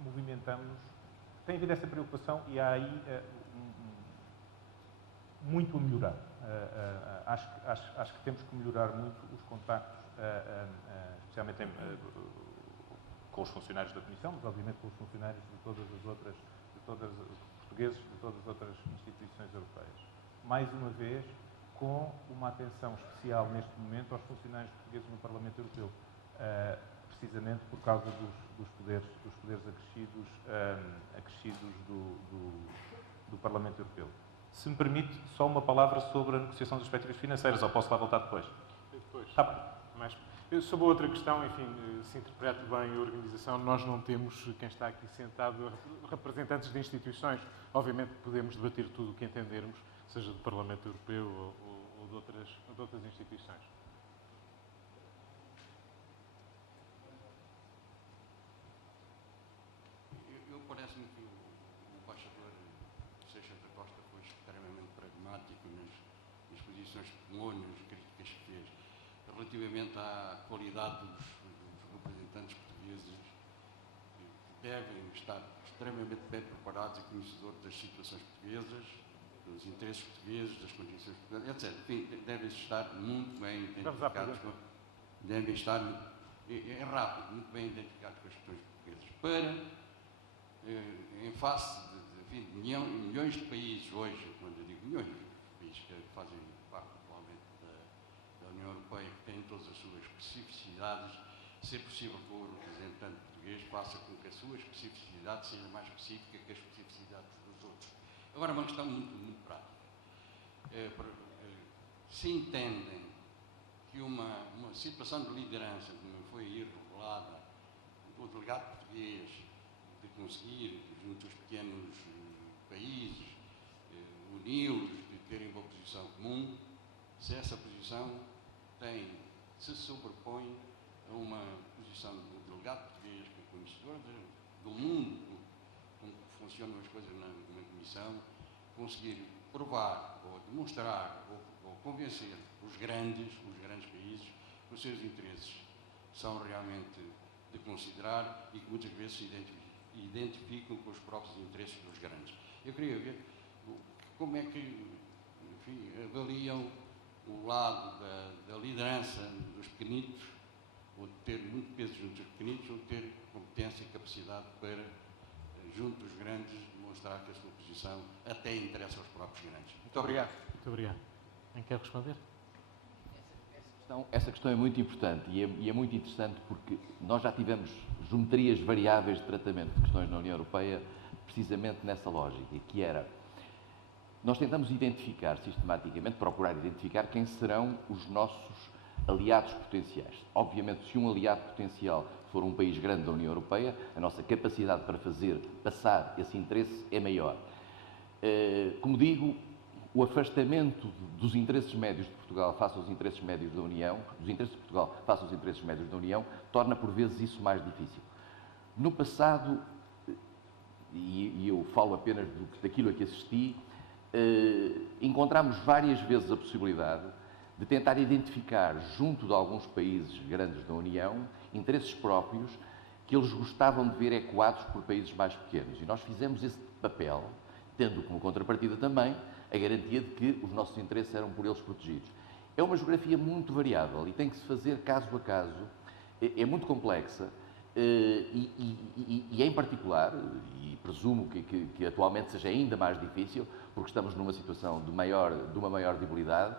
Movimentamos-nos, tem havido essa preocupação e há aí muito a melhorar. Acho que temos que melhorar muito os contactos, especialmente com os funcionários da Comissão, mas obviamente com os funcionários de todos os portugueses de todas as outras instituições europeias. Mais uma vez, com uma atenção especial neste momento aos funcionários portugueses no Parlamento Europeu, precisamente por causa dos poderes acrescidos do Parlamento Europeu. Se me permite, só uma palavra sobre a negociação das perspectivas financeiras, ou posso lá voltar depois? Depois. Está bem. Mas, sobre a outra questão, enfim, se interpreto bem a organização, nós não temos, quem está aqui sentado, representantes de instituições. Obviamente podemos debater tudo o que entendermos, seja do Parlamento Europeu ou de outras instituições. Eu parece-me que o embaixador Seixas da Costa foi extremamente pragmático nas posições que tomou, nas críticas que fez, relativamente à qualidade dos representantes portugueses, que devem estar extremamente bem preparados e conhecedores das situações portuguesas, dos interesses portugueses, das condições portuguesas, etc. Enfim, devem estar muito bem identificados. Devem estar, é rápido, muito bem identificados com as questões portuguesas. Em face de milhões de países hoje, quando eu digo milhões de países que fazem parte atualmente da União Europeia, que têm todas as suas especificidades, ser possível que o representante português faça com que a sua especificidade seja mais específica que as especificidades dos outros. Agora, uma questão muito prática. Se entendem que uma situação de liderança, como foi aí revelada, o delegado português, de conseguir, junto aos pequenos países, uni-los, de terem uma posição comum, se essa posição se sobrepõe a uma posição do delegado português, que é conhecedor do mundo, como funcionam as coisas na Comissão, conseguir provar, ou demonstrar, ou convencer os grandes países que os seus interesses são realmente de considerar e que muitas vezes se identificam com os próprios interesses dos grandes. Eu queria ver como é que, enfim, avaliam o lado da liderança dos pequenitos, ou de ter muito peso junto aos pequenitos, ou de ter competência e capacidade para, junto dos grandes, demonstrar que a sua posição até interessa aos próprios grandes. Muito obrigado. Muito obrigado. Quem quer responder? Essa questão é muito importante e é muito interessante porque nós já tivemos geometrias variáveis de tratamento de questões na União Europeia precisamente nessa lógica, que era, nós tentamos identificar sistematicamente, procurar identificar quem serão os nossos aliados potenciais. Obviamente, se um aliado potencial for um país grande da União Europeia, a nossa capacidade para fazer passar esse interesse é maior. Como digo, o afastamento dos interesses médios de Portugal face aos interesses médios da União, dos interesses de Portugal face aos interesses médios da União, torna por vezes isso mais difícil. No passado, e eu falo apenas daquilo a que assisti, encontramos várias vezes a possibilidade de tentar identificar, junto de alguns países grandes da União, interesses próprios que eles gostavam de ver ecoados por países mais pequenos. E nós fizemos esse papel, tendo como contrapartida também a garantia de que os nossos interesses eram por eles protegidos. É uma geografia muito variável e tem que se fazer caso a caso, é muito complexa e em particular, e presumo que atualmente seja ainda mais difícil, porque estamos numa situação de uma maior debilidade,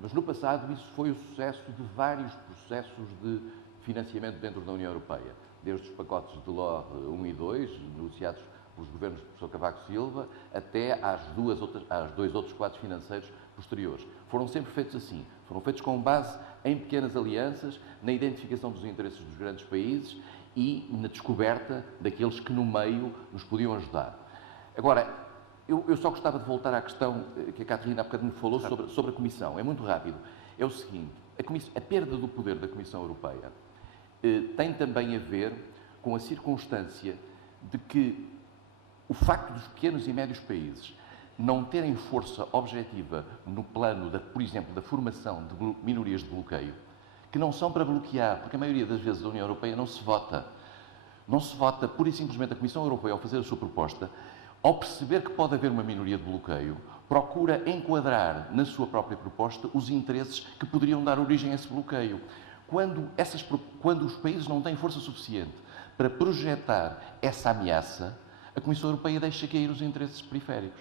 mas no passado isso foi o sucesso de vários processos de financiamento dentro da União Europeia, desde os pacotes de Delors 1 e 2, negociados pelos governos do professor Cavaco Silva, até às dois outros quadros financeiros posteriores. Foram sempre feitos assim, foram feitos com base em pequenas alianças, na identificação dos interesses dos grandes países e na descoberta daqueles que no meio nos podiam ajudar. Agora, eu só gostava de voltar à questão que a Catarina há bocadinho falou sobre a Comissão. É muito rápido. É o seguinte, a perda do poder da Comissão Europeia tem também a ver com a circunstância de que o facto dos pequenos e médios países não terem força objetiva no plano, por exemplo, da formação de minorias de bloqueio, que não são para bloquear, porque a maioria das vezes a União Europeia não se vota. Não se vota, pura e simplesmente a Comissão Europeia, ao fazer a sua proposta, ao perceber que pode haver uma minoria de bloqueio, procura enquadrar na sua própria proposta os interesses que poderiam dar origem a esse bloqueio. Quando os países não têm força suficiente para projetar essa ameaça, a Comissão Europeia deixa cair os interesses periféricos.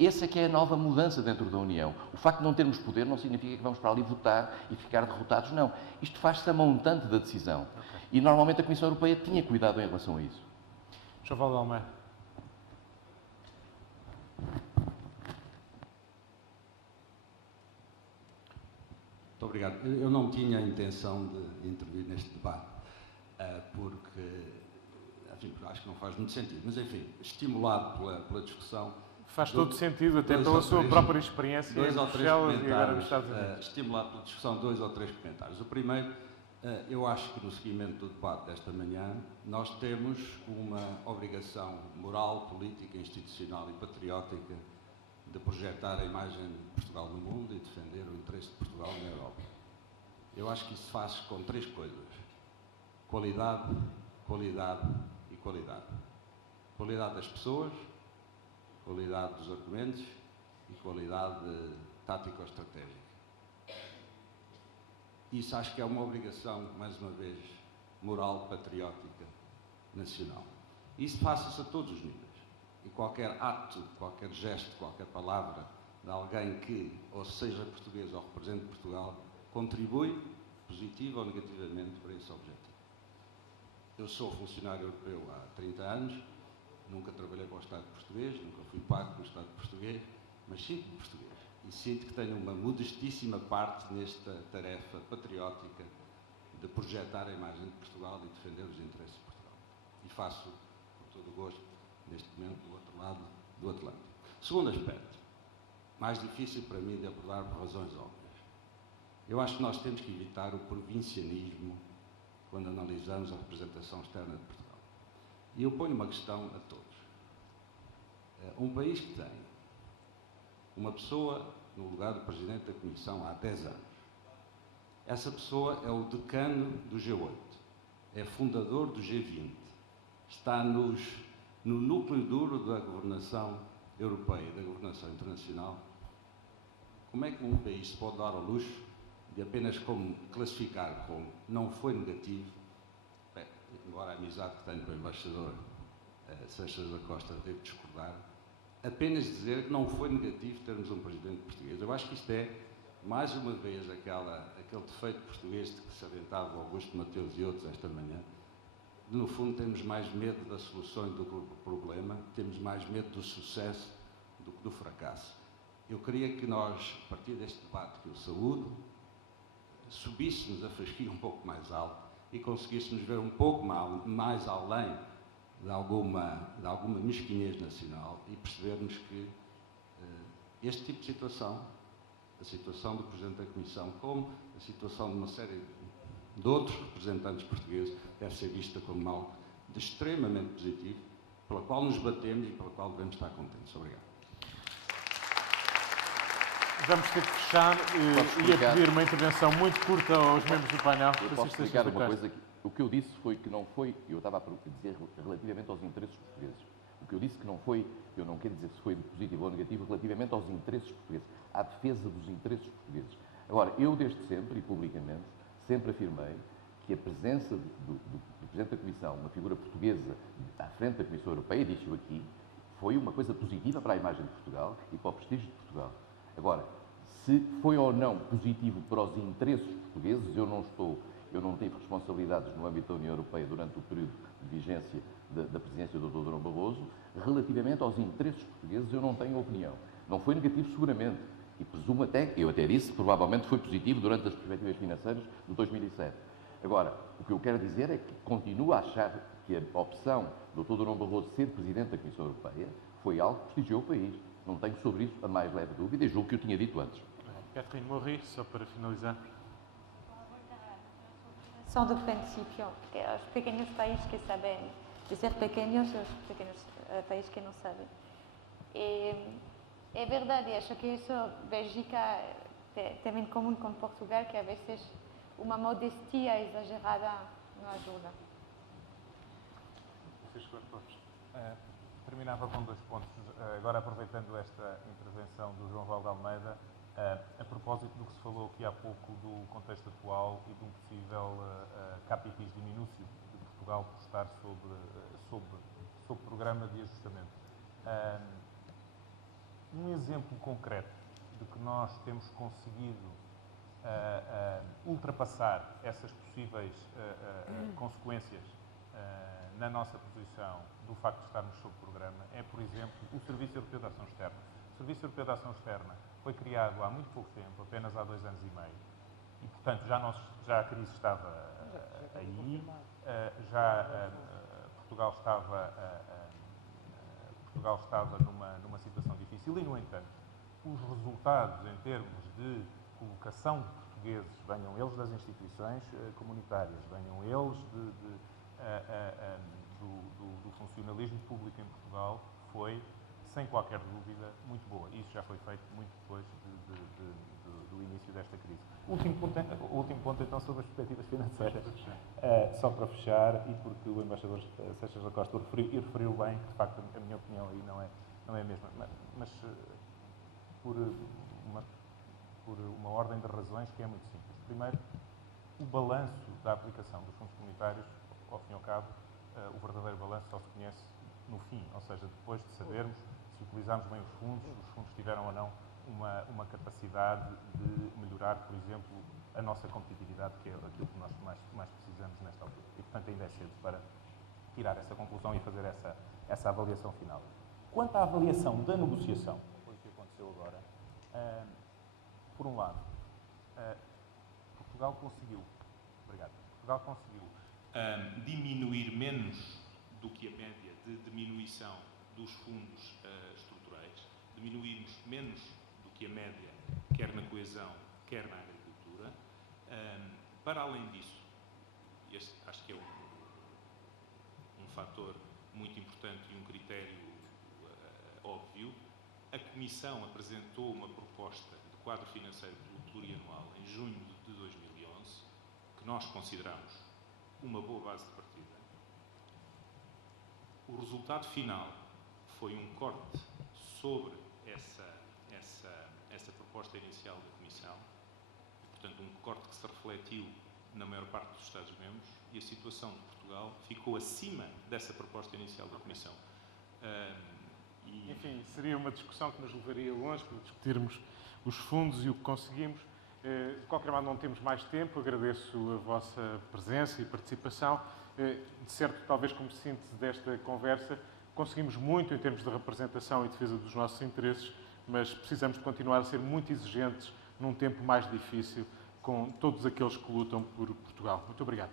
Essa é que é a nova mudança dentro da União. O facto de não termos poder não significa que vamos para ali votar e ficar derrotados, não. Isto faz-se a montante da decisão. Okay. E normalmente a Comissão Europeia tinha cuidado em relação a isso. João Valdo Almeida. Muito obrigado. Eu não tinha a intenção de intervir neste debate, porque, enfim, acho que não faz muito sentido. Mas, enfim, estimulado pela discussão... Faz todo sentido, até pela sua própria experiência em Bruxelas e agora nos Estados Unidos. Estimulado pela discussão, 2 ou 3 comentários. O primeiro, eu acho que no seguimento do debate desta manhã, nós temos uma obrigação moral, política, institucional e patriótica de projetar a imagem de Portugal no mundo e defender o interesse de Portugal na Europa. Eu acho que isso faz com 3 coisas: qualidade, qualidade e qualidade. Qualidade das pessoas, qualidade dos argumentos e qualidade tático-estratégica. Isso acho que é uma obrigação, mais uma vez, moral, patriótica, nacional. Isso passa-se a todos os níveis. E qualquer ato, qualquer gesto, qualquer palavra de alguém que, ou seja português ou represente Portugal, contribui, positivo ou negativamente, para esse objetivo. Eu sou funcionário europeu há 30 anos, nunca trabalhei para o Estado português, nunca fui pago pelo Estado português, mas sinto-me português. E sinto que tenho uma modestíssima parte nesta tarefa patriótica de projetar a imagem de Portugal e defender os interesses de Portugal. E faço, com todo o gosto, neste momento, do outro lado do Atlântico. Segundo aspecto, mais difícil para mim de abordar por razões óbvias. Eu acho que nós temos que evitar o provincianismo quando analisamos a representação externa de Portugal. E eu ponho uma questão a todos. Um país que tem uma pessoa no lugar do Presidente da Comissão há 10 anos. Essa pessoa é o decano do G8, é fundador do G20, está no núcleo duro da governação europeia, da governação internacional. Como é que um país se pode dar ao luxo de apenas classificar como não foi negativo, embora a amizade que tenho com o embaixador Seixas da Costa devo discordar, apenas dizer que não foi negativo termos um presidente português? Eu acho que isto é, mais uma vez, aquele defeito português de que se aventava Augusto Mateus e outros esta manhã. No fundo, temos mais medo das soluções do que do problema, temos mais medo do sucesso do que do fracasso. Eu queria que nós, a partir deste debate que eu saúdo, subíssemos a fasquia um pouco mais alto e conseguíssemos ver um pouco mais além de alguma mesquinhez nacional e percebermos que este tipo de situação, a situação do Presidente da Comissão, como a situação de uma série de outros representantes portugueses, deve ser vista como algo de extremamente positivo, pela qual nos batemos e pela qual devemos estar contentes. Obrigado. Vamos ter que fechar. Ia pedir uma intervenção muito curta aos membros do painel. Eu posso explicar uma coisa. O que eu disse foi que não foi, eu estava a dizer relativamente aos interesses portugueses. O que eu disse que não foi, eu não quero dizer se foi positivo ou negativo, relativamente aos interesses portugueses, à defesa dos interesses portugueses. Agora, eu desde sempre, e publicamente, sempre afirmei que a presença do Presidente da Comissão, uma figura portuguesa à frente da Comissão Europeia, disse-o aqui, foi uma coisa positiva para a imagem de Portugal e para o prestígio de Portugal. Agora, se foi ou não positivo para os interesses portugueses, eu não tive responsabilidades no âmbito da União Europeia durante o período de vigência da presidência do Dr. Durão Barroso. Relativamente aos interesses portugueses, eu não tenho opinião. Não foi negativo, seguramente. E presumo até, eu até disse, provavelmente foi positivo durante as perspectivas financeiras de 2007. Agora, o que eu quero dizer é que continuo a achar que a opção do Dr. Durão Barroso ser Presidente da Comissão Europeia foi algo que prestigiou o país. Não tenho sobre isso a mais leve dúvida e julgo que eu tinha dito antes. Catherine Morri, só para finalizar. São do princípio, que os pequenos países que sabem dizer pequenos e os pequenos países que não sabem. E é verdade, acho que isso Bélgica tem em comum com Portugal, que a vezes uma modestia exagerada não ajuda. Terminava com 2 pontos. Agora, aproveitando esta intervenção do João Valde Almeida, a propósito do que se falou aqui há pouco do contexto atual e de um possível capitis diminúcio de Portugal por estar sob programa de ajustamento. Um exemplo concreto de que nós temos conseguido ultrapassar essas possíveis consequências na nossa posição do facto de estarmos sob programa é, por exemplo, o Serviço Europeu de Ação Externa. O Serviço Europeu de Ação Externa foi criado há muito pouco tempo, apenas há 2 anos e meio, E, portanto, já a crise estava aí, Portugal estava numa situação difícil e, no entanto, os resultados em termos de colocação de portugueses, venham eles das instituições comunitárias, venham eles do funcionalismo público em Portugal, foi, sem qualquer dúvida, muito boa. Isso já foi feito muito depois do início desta crise. O último ponto, então, sobre as perspectivas financeiras. Só para fechar, e porque o embaixador Seixas da Costa referiu bem, que de facto a minha opinião aí não é a mesma, mas por uma ordem de razões que é muito simples. Primeiro, o balanço da aplicação dos fundos comunitários, ao fim e ao cabo, o verdadeiro balanço só se conhece no fim, ou seja, depois de sabermos se utilizámos bem os fundos tiveram ou não uma capacidade de melhorar, por exemplo, a nossa competitividade, que é aquilo que nós mais precisamos nesta altura. E, portanto, ainda é cedo para tirar essa conclusão e fazer essa avaliação final. Quanto à avaliação da negociação, foi o que aconteceu agora, por um lado, Portugal conseguiu diminuir menos do que a média de diminuição dos fundos estruturais, diminuirmos menos do que a média, quer na coesão, quer na agricultura. Para além disso, este acho que é um fator muito importante e um critério óbvio, a Comissão apresentou uma proposta de quadro financeiro plurianual em junho de 2011, que nós consideramos uma boa base de partida. O resultado final foi um corte sobre essa proposta inicial da Comissão, portanto, um corte que se refletiu na maior parte dos Estados-membros, e a situação de Portugal ficou acima dessa proposta inicial da Comissão. Enfim, seria uma discussão que nos levaria longe para discutirmos os fundos e o que conseguimos. De qualquer modo, não temos mais tempo. Agradeço a vossa presença e participação. De certo, talvez como síntese desta conversa, conseguimos muito em termos de representação e defesa dos nossos interesses, mas precisamos de continuar a ser muito exigentes num tempo mais difícil com todos aqueles que lutam por Portugal. Muito obrigado.